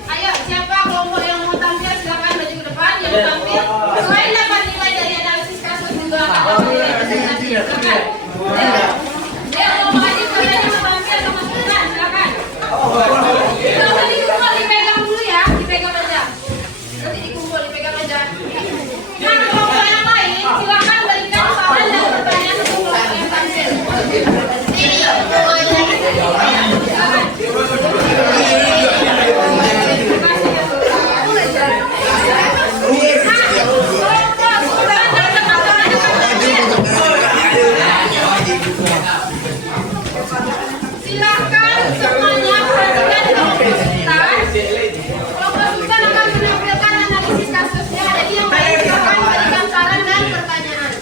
Ayo, siapa kelompok yang mau tampil silakan maju ke depan. Yang tampil, selain dapat nilai dari analisis kasus juga akan nilai presentasi. Silakan. Ayo, kelompok adik kalian yang mau tampil sama Sultan, silakan. Nanti dikumpul, dipegang dulu ya, dipegang aja. Nanti dikumpul, dipegang aja. Nah, kelompok yang lain silakan berikan saran dan pertanyaan untuk kelompok yang tampil. Silakan semuanya perhatikan kelompok Sultan. Kelompok Sultan akan menampilkan analisis kasusnya. Jadi yang lain silakan berikan saran dan pertanyaan.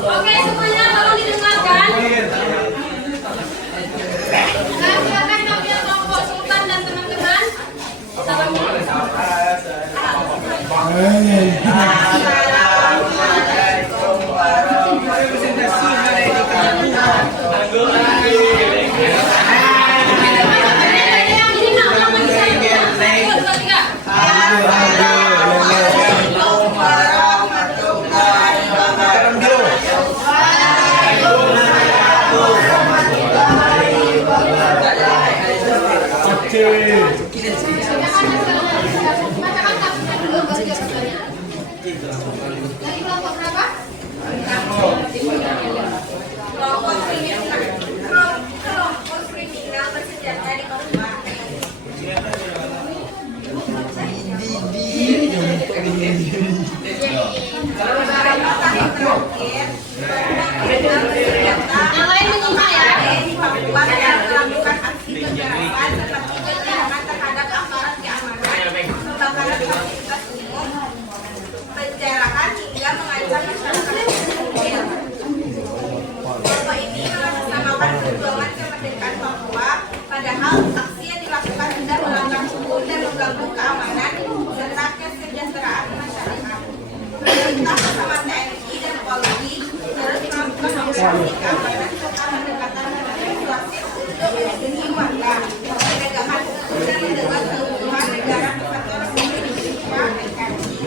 Oke, semuanya tolong didengarkan. Nah, silakan tampil kelompok Sultan dan teman-teman. Lagi kelompok berapa? Kelompok kriminal bersenjata di Papua. Yang lain menyimak ya. Di Papua yang melakukan aksi kekerasan seperti penyerangan terhadap aparat keamanan, pembakaran fasilitas umum, penjarahan hingga mengancam masyarakat sipil. Kelompok ini mengatasnamakan perjuangan kemerdekaan Papua, padahal aksi yang dilakukan sudah melanggar hukum dan mengganggu keamanan serta kesejahteraan masyarakat. Pemerintah bersama TNI dan Polri terus melakukan operasi keamanan serta pendekatan persuasif untuk melindungi warga, penegakan hukum dan menjaga keutuhan negara kesatuan Republik Indonesia (NKRI).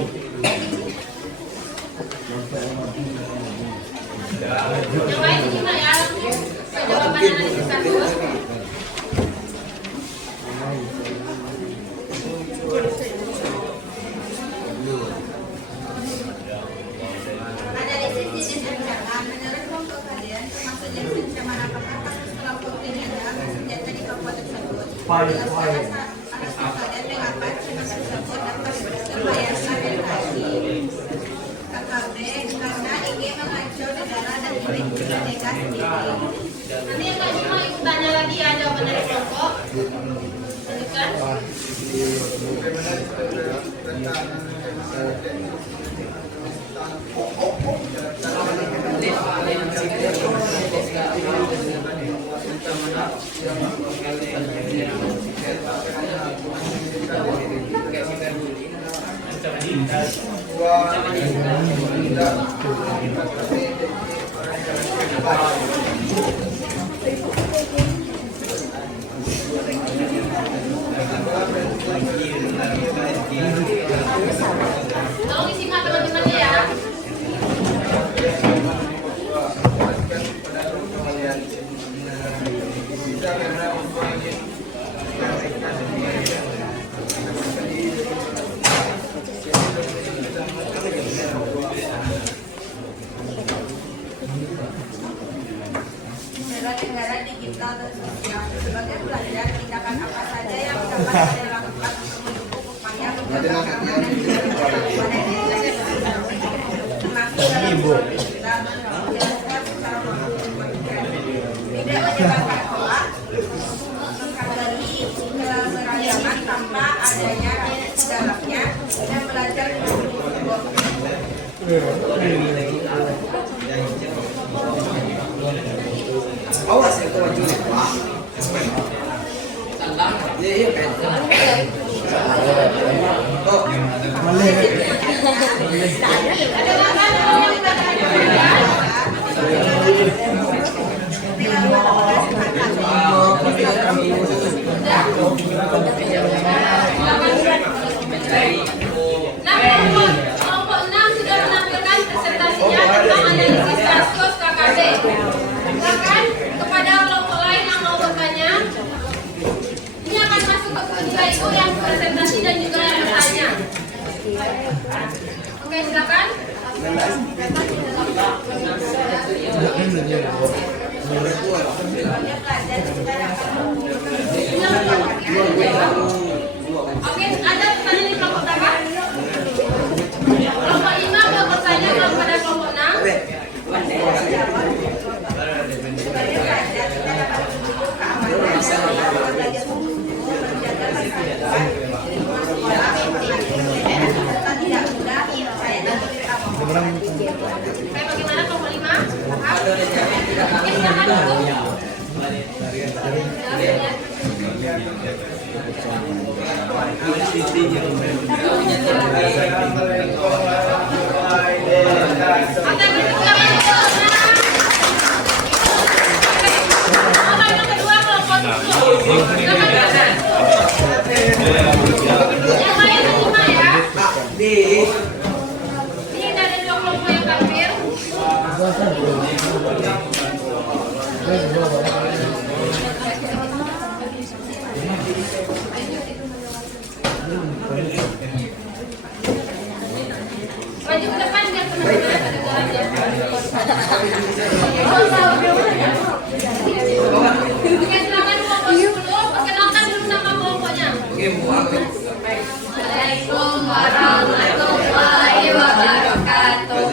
Yang lain gimana ya? Jawaban analisis kasus. Analisis jenis ancaman menurut kelompok kalian termasuk jenis ancaman apakah kasus kelompok kriminal bersenjata di Papua tersebut? Kalian mengapa ancaman tersebut dapat dibayarkan NKRI? KKB karena ingin memacu negara dan melindungi mereka sendiri. Nanti yang tadi mau ikut tanya lagi ya jawaban dari kelompok. Lanjutkan. Tolong disimak teman-temannya ya. Negara digital dan sosial sebagai pelajar tindakan apa saja yang dapat dilakukan untuk mendukung upaya menjaga keamanan dan kesehatan Indonesia termasuk dalam kita menjelaskan secara memperhatikan tidak menyebarkan hoak menghargai keberagaman tanpa adanya dalamnya dan belajar Awas ya kalau julid, Pak. Iya kan. Oh, Kelompok 6 sudah menampilkan presentasinya tentang analisis kasus KKB. Silakan kepada kelompok lain yang mau bertanya. Ini akan masuk ke ketiga itu yang presentasi dan juga yang bertanya. Oke, silakan. Oke, ada pertanyaan di kelompok berapa? Kelompok 5 mau bertanya kepada kelompok 6. Kayak bagaimana kelompok 5? Oke, silakan dulu. Yang lain terima ya. Ini dari dua kelompok yang tampil. Maju ke depan biar teman-teman pada jalannya. Oke, silakan kelompok 10. Perkenalkan dulu nama kelompoknya. Assalamualaikum warahmatullahi wabarakatuh.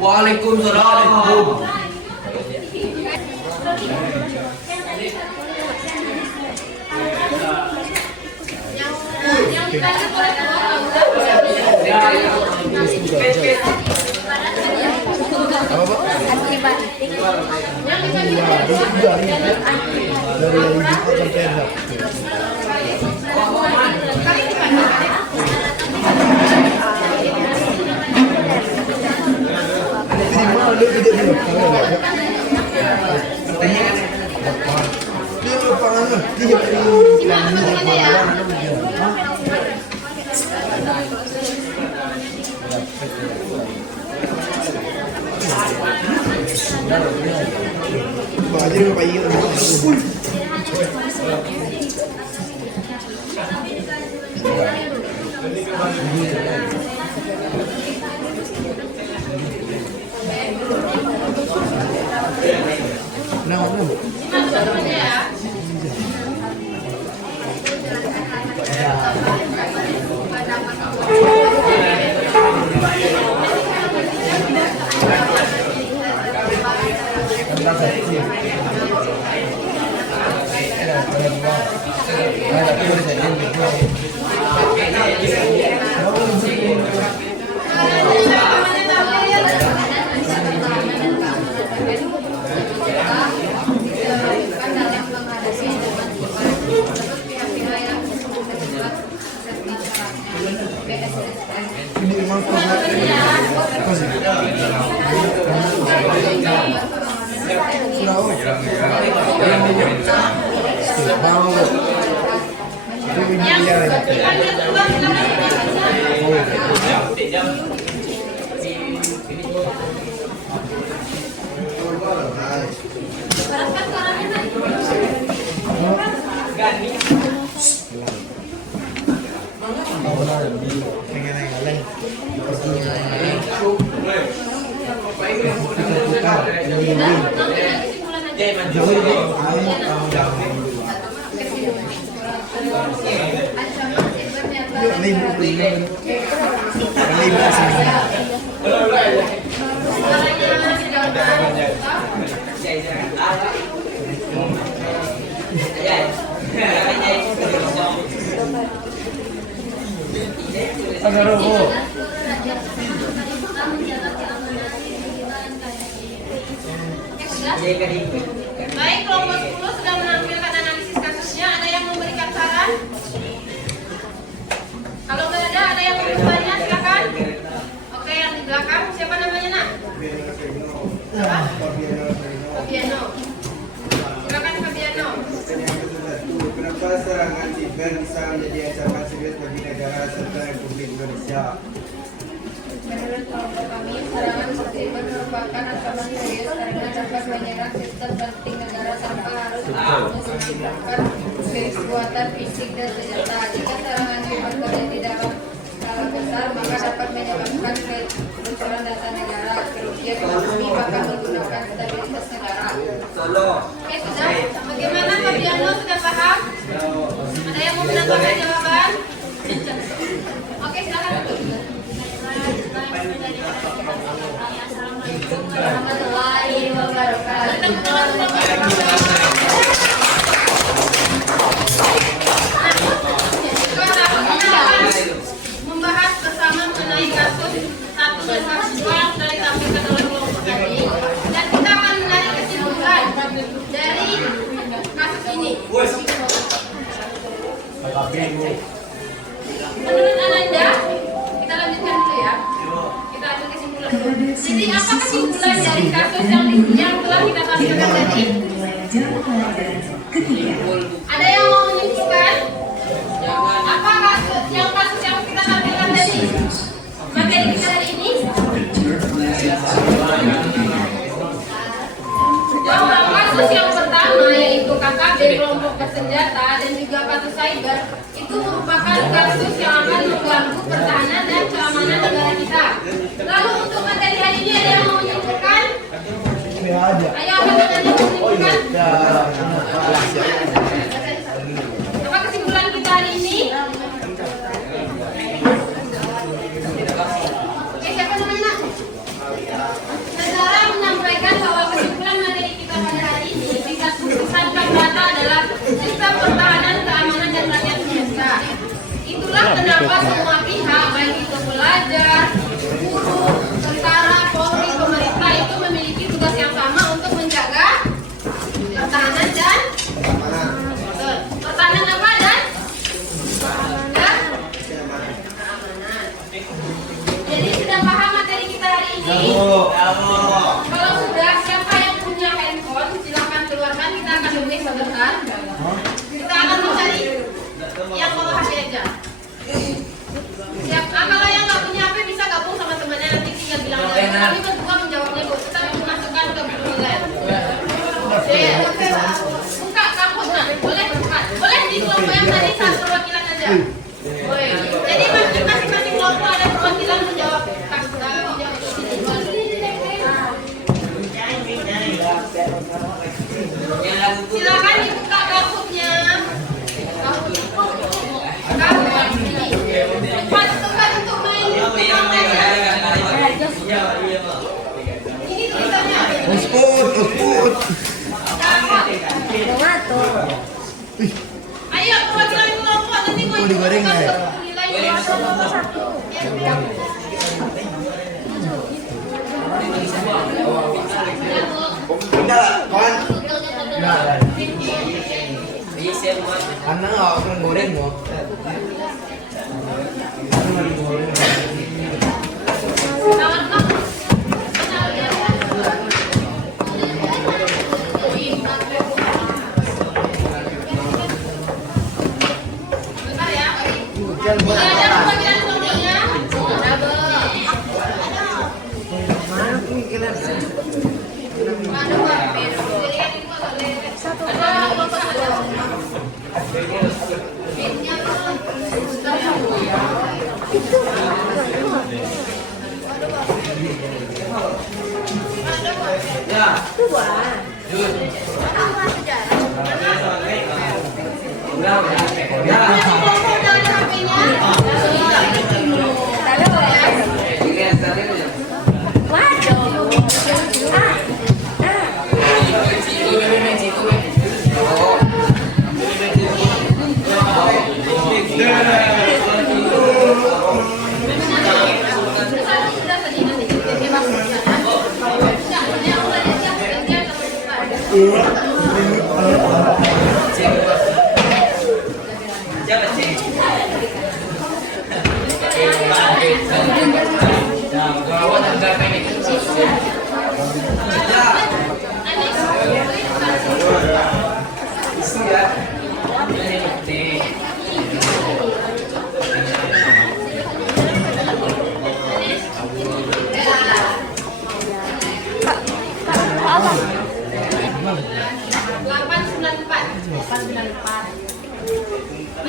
Waalaikumsalam. Yang tadi boleh keluar. Yang bisa BSSN. Ini memang così. Vamos. Devi iniziare. Pengen yang lain. Baik, kelompok 10 sudah menampilkan analisis kasusnya. Ada yang memberikan saran? Kalau nggak ada yang bertanya, silakan. Oke, yang di belakang siapa namanya, Nak? Fabiano. Silakan Fabiano. Kenapa serangan siber bisa menjadi ancaman serius bagi negara serta Republik Indonesia? Menurut kelompok kami, serangan siber merupakan ancaman serius karena dapat menyerang sistem penting negara tanpa harus menggunakan kekuatan fisik dan senjata. Jika serangan siber terjadi dalam skala besar, maka dapat menyebabkan kebocoran data negara, kerugian ekonomi, bahkan menggunakan stabilitas negara. Oke, sudah. Bagaimana Fabiano, sudah paham? Ada yang mau menambahkan jawaban? Oke, silakan duduk. Assalamualaikum warahmatullahi wabarakatuh. Membahas bersama mengenai kasus 1 dan kasus 2 yang sudah ditampilkan oleh kelompok tadi, dan kita akan menarik kesimpulan dari kasus ini. Menurut Ananda, kita lanjutkan dulu ya. Kita ambil kesimpulan dulu. Jadi apa kesimpulan dari kasus yang telah kita tampilkan tadi? Ada yang mau menyimpulkan? Apa kasus yang kita tampilkan tadi? Materi kita hari ini? Bahwa kasus yang pertama yaitu KKB kelompok bersenjata dan juga kasus cyber itu merupakan kasus yang akan mengganggu pertahanan dan keamanan negara kita. Lalu untuk materi hari ini ada yang mau menyimpulkan? Ayo apa yang menyimpulkan? Apa kesimpulan kita hari ini? Oke, siapa namanya? Saudara menyampaikan bahwa kesimpulan materi kita pada hari ini bisa pusatkan data adalah sistem pertahanan, keamanan dan rakyat biasa. Itulah kenapa semua pihak, baik itu pelajar, guru, tentara, polri, pemerintah itu memiliki tugas yang sama untuk menjaga pertahanan dan pertahanan apa dan keamanan. Jadi sudah paham materi kita hari ini? Kalau sudah, siapa yang punya handphone silakan keluarkan, kita akan lebih sebentar. Kita akan mencari yang bawa HP aja. Siap. Kalau yang nggak punya HP bisa gabung sama temannya, nanti tinggal bilang aja. Kami berdua menjawabnya bu, kita memasukkan ke Google Drive. Buka kampusnya, boleh buka. Boleh di kelompok yang tadi saat perwakilan aja. Boleh. Jadi masing-masing kelompok ada perwakilan menjawab. Silakan dibuka kampusnya. Cepat untuk main. Ini tulisannya. Usput. Ayo perwakilan kelompok nanti gue digoreng ya? Karena nggak akan goreng loh. Ada pembagian contohnya? Ada, Bu. Ada, Pak.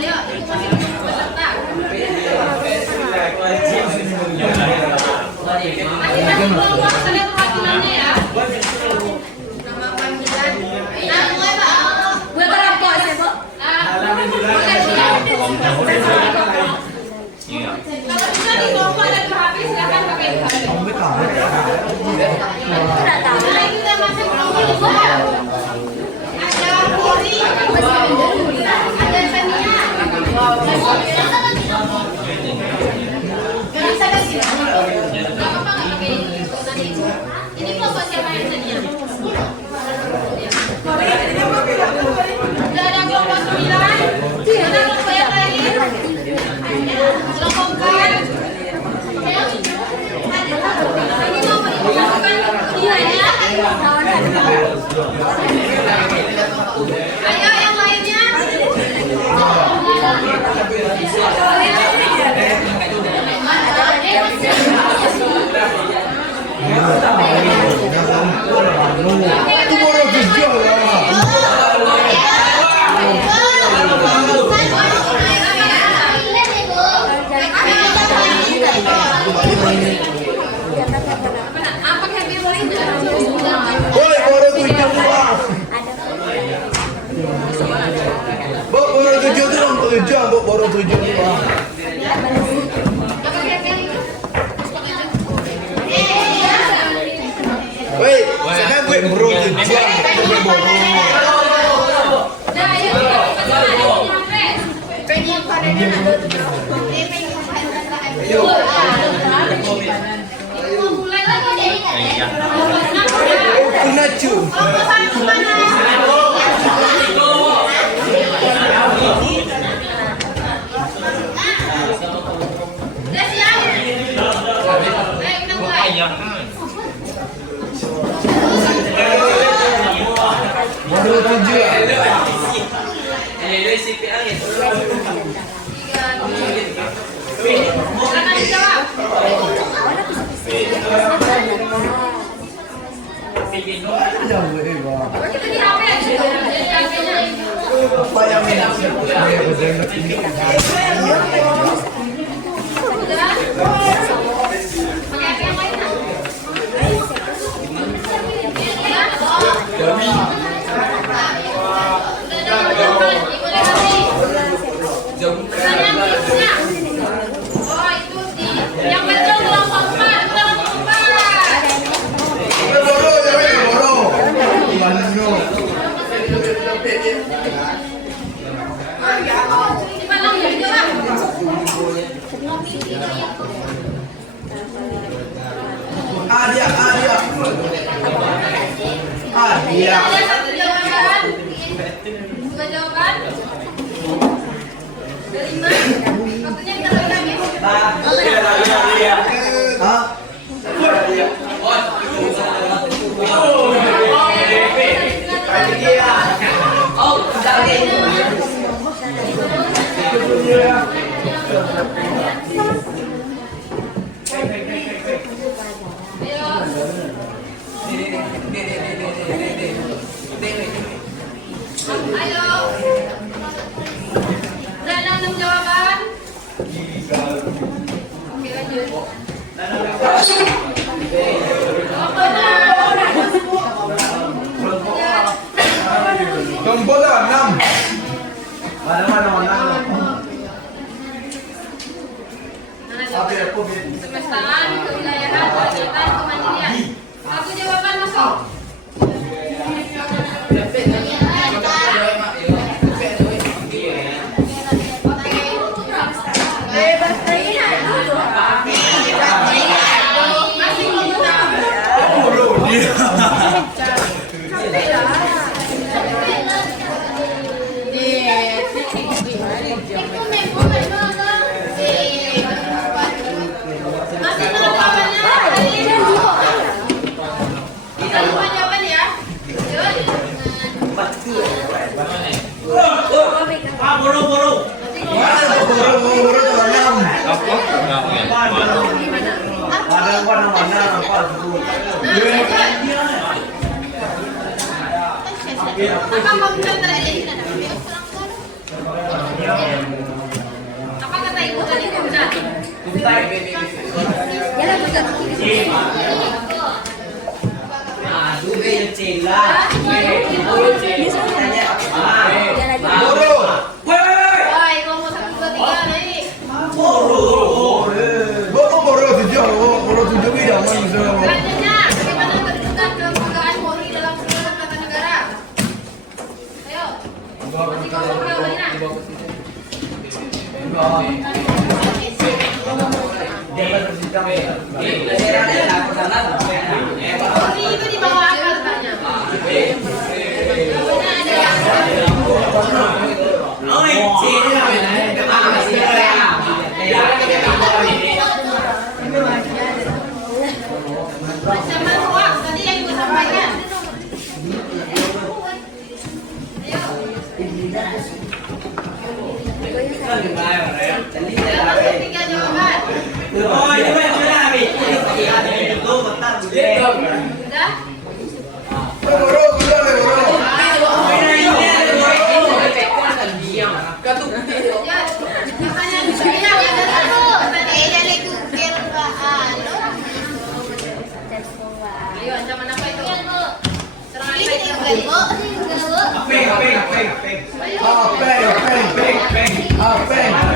Ayo, ibu masih peserta. Masing-masing kelompok ada perwakilannya ya. Nama panggilan. Nah, mulai Pak. Gue kelompok sih, Bu. Kalau bisa di kelompok ada 2 HP, silakan pakai 2 HP. Nah, kita masuk kelompok Ibu. Ada Puri, ada Sania. Gak bisa kasih. Gak apa-apa nggak pakai ini. Ini kelompok siapa yang Sania? Udah ada kelompok 9. Ada kelompok yang lain. Kelompok 4. Ini kelompok ini masukkan dia ya. Ayo yang lainnya. Boleh baru 7 doang. Bu, baru 7 doang, Bu, baru 7 doang. Woi, sana gue bro 7 gue baru. Nacho. Baru 7. Apa yang saya berdengar ini? Yang betul kelompok 4, kelompok 4. Adia. Ada satu jawaban. Dua jawaban. Kelima. Waktunya kita bagi lagi. Hah? Ayo. Udah ada 6 jawaban? Oke, lanjut. Apa dah? Tombol lah 6. Mana 6. Semestaan, kewilayahan, kerakyatan, kemandirian. Satu jawaban masuk. Masih belum tahu. Masih tahu jawabannya? Kita lupa jawaban ya. Buru-buru. Buru-buru tuh 6. Apa? Enggak punya. Ada warna-warna apa? Apa komputer terjadi? Apa kata ibu tadi komputer? Dube yang cila. Buru. Woi, kamu 1, 2, 3 naik. Buru 7. Buru 7 bidang manusia. Selanjutnya, bagaimana kedudukan kelembagaan Polri dalam seluruh tata negara? Ayo. Masih kosong jawabannya. Polri itu di bawah apa letaknya? Jawabannya ada yang ancaman hoax tadi yang ibu sampaikan. Dapat 3 jawaban. Sudah? Buru, sudah buru. Ya, pertanyaan yang ada satu. Ayo, ancaman apa itu? Serangan apa itu? Apeng. Apeng.